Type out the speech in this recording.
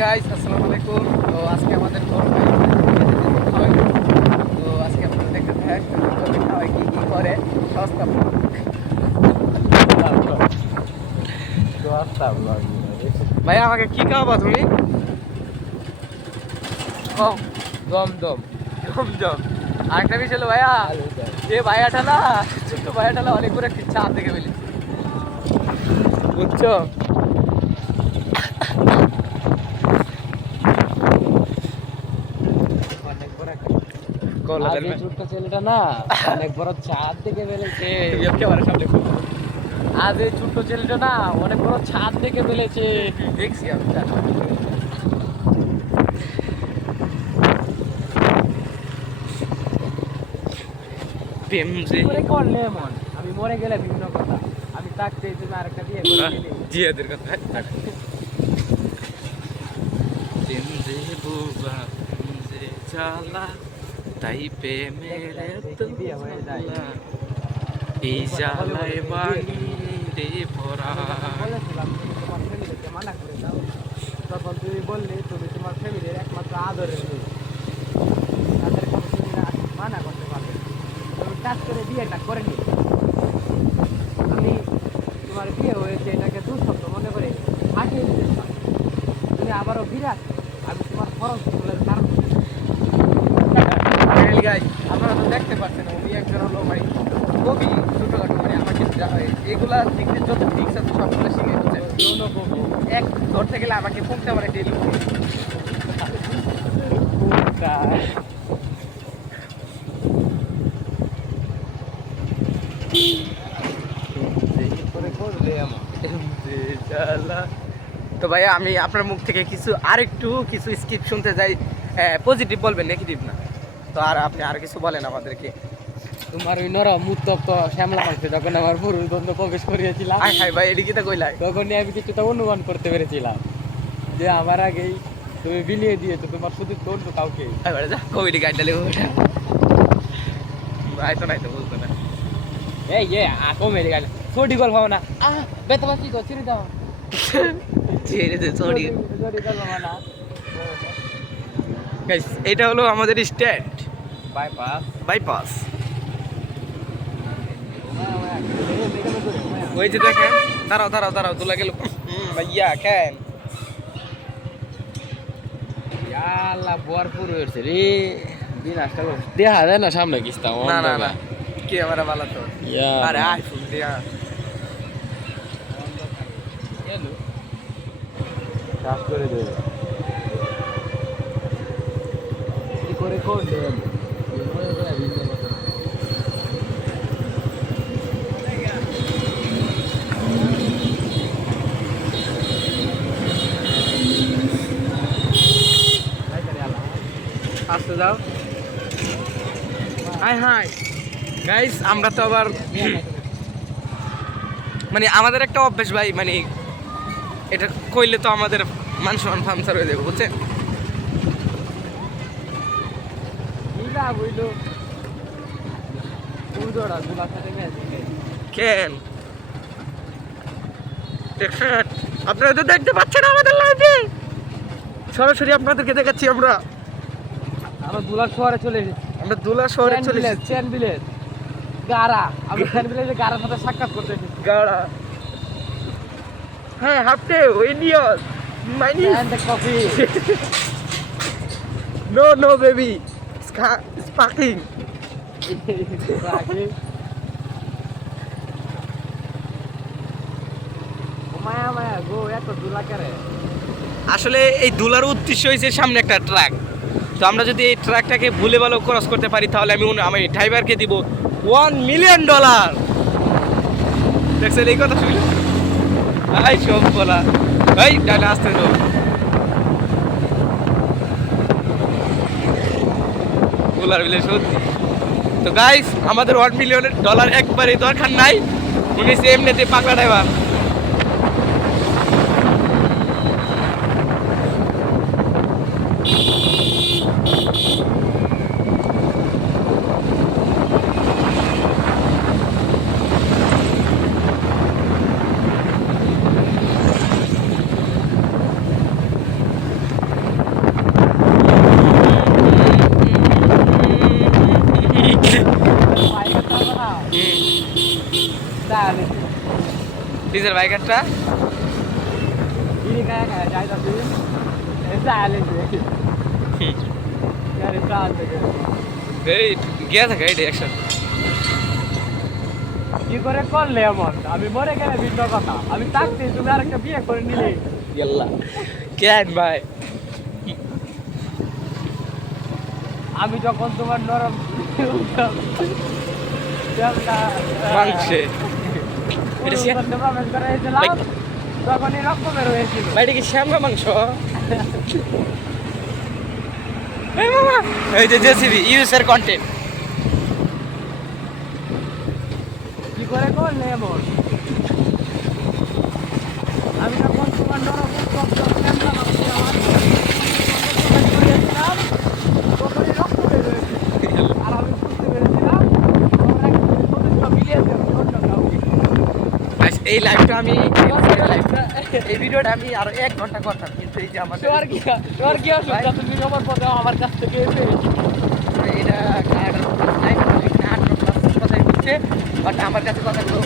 Guys, আসসালামু আলাইকুম। তো আজকে আমাদের ঘর তো আজকে আপনাদের দেখাতে হয় খাওয়াই কি কি করে সস্তা ভাই। আমাকে কি খাওয়াবা তুমি? কম দম দম কম জম। আরেকটা বিষয় হলো ভাইয়া, যে ভাইয়াটা না, ছোট্ট ভাইয়াটা না অনেক করে একটি চা দেখে ফেলেছি, বুঝছো? আজ এই ছোট্ট ছেলেটা না অনেক বড় ছাদ থেকে ফেলেছে। আজ এই ছোট্ট ছেলেটা না অনেক বড় ছাদ থেকে ফেলেছে। দেখছি আমি চা। কি করে করলে এমন? আমি মরে গেলে বিভিন্ন কথা, আমি থাকতে তুমি আরেকটা বিয়ে করে দিলে। জিয়াদের কথা তাই প্রেমের এত বিয়ে হয়ে যায়। এই জ্বালায় বাণী রে ভরা। বলেছিলাম তুমি তোমার ফ্যামিলিকে মানা করে দাও, তখন তুমি বললে তুমি তোমার ফ্যামিলির একমাত্র আদরের মেয়ে, তাদের কথা তুমি মানা করতে পারবে না। তুমি কাজ করে বিয়েটা করে নি। আমি তোমার বিয়ে হয়েছে এটাকে দুঃস্বপ্ন মনে করে হাঁটিয়ে দিতে পারি। তুমি আবারও বিরাট, আমি তোমার খরচ বলে কারণ। আপনারা তো দেখতে পাচ্ছেন উনি একজন হলো ভাই কবি, ছোটখাটো মানে আমাকে এগুলা দেখতে যত ট্রিক্স আছে সবগুলো শিখে হচ্ছে এক ধরতে গেলে আমাকে পৌঁছে আমার একটা এলু তো ভাই আমি আপনার মুখ থেকে কিছু আরেকটু কিছু স্কিপ শুনতে যাই। পজিটিভ বলবেন, নেগেটিভ না। তো আর আপনি আর কিছু বলেন আমাদেরকে। তোমার ওই নরম উত্তপ্ত শ্যামলা মাংসে যখন আমার পুরুষ গন্ধ প্রবেশ করিয়েছিলাম, হাই হাই ভাই, এদিকে তো কইলাই। তখনই আমি কিছুটা অনুমান করতে পেরেছিলাম যে আমার আগেই তুমি বিলিয়ে দিয়েছো তোমার শুধু তোর তো কাউকে। যা কবিটি গাইড ডালে আইতো নাই তো বুঝতো না। এই কমে গেল ছোটি গল্প না বেতবা কি করছি দাও ছেড়ে দে, সরি ছোটি গল্প না গাইস। এটা হলো আমাদের স্ট্যান্ড বাইপাস বাইপাস। ওই যে দেখেন, দাঁড়াও দাঁড়াও দাঁড়াও, তোলা গেল ভাইয়া কেন আল্লাহ ভরপুর হয়েছে রে বিনাশটা দেখা যায় না সামনে কিস্তা না না না ক্যামেরা ভালো তো। আরে আরে আইফোন দিয়া চাষ করে দেবে কি করে করলেন আসতে দাও। হাই হাই গাইস, আমরা তো আবার মানে আমাদের একটা অভ্যাস ভাই, মানে এটা কইলে তো আমাদের মান সম্মান ফামসার হয়ে যাবে, বুঝছেন? বুঝলো উদড়া গুলা খেতে গেছে কেন দেখছেন? আপনারা তো দেখতে পাচ্ছেন আমাদের লাইভে, সরাসরি আপনাদেরকে দেখাচ্ছি। আমরা দুলার শহরে চলে এসেছি। আমরা দুলা শহরে চলে এসেছি। চেন বিলেজ গারা, আমি চেন বিলেজে গারার সাথে সাক্ষাৎ করতে এসেছি। গাড়া হ্যাঁ, হাফটে ইন্ডিয়াস মাইনি And the coffee. No no baby sparking. মায়া মায়া গো এত দুলা করে। আসলে এই দুলার উদ্দেশ্য হয়েছে সামনে একটা ট্রাক। তো আমরা যদি এই ট্রাকটাকে ভুলে ভালো ক্রস করতে পারি তাহলে আমি ড্রাইভারকে দিব $1 মিলিয়ন। দেখছেন এই কথা শুনলে? এই সব বলা এই ডানে আসতে তো বলার বিলে সত্যি। তো গাইস, আমাদের $1 মিলিয়ন একবারই দরকার নাই। উনি এমনিতে পাগলা ড্রাইভার। নিজের বাইকারটা বিড়ি খায় খায় যাইতাছি চালে আরে চাল থেকে এই গিয়া থাকে এই ডিরেকশন কি করে করলে এমন আমি মরে গেলে ভিন্ন কথা আমি থাকতে তুমি আরেকটা বিয়ে করে নিলে ইয়াল্লা কেন ভাই আমি যখন তোমার নরম মাংসে এটা সে- প্রবেশ করে এসেছিলাম তখনই রক্ত বের হয়েছিল ভাই এটা কি শ্যামলা মাংস এই মামা এই যে জেসিবি ইউএস এর কন্টেন্ট কি করে করলে এমন আমি যখন তোমার নরম তখনই রক্ত বের হয়েছিল আর আমি বুঝতে পেরেছিলাম তোমরা একটা মিলিয়েছে অন্য কাউকে গাইস এই লাইভটা আমি এই ভিডিওটা আমি আরো 1 ঘন্টা করতাম কিন্তু এই যে আমাদের তোর কি অসুবিধা তুমি আমার পথে আমার কাছ থেকে এসে এটা লাইভ এখানে 8 কথাই হচ্ছে বাট আমার কাছে কথাগুলো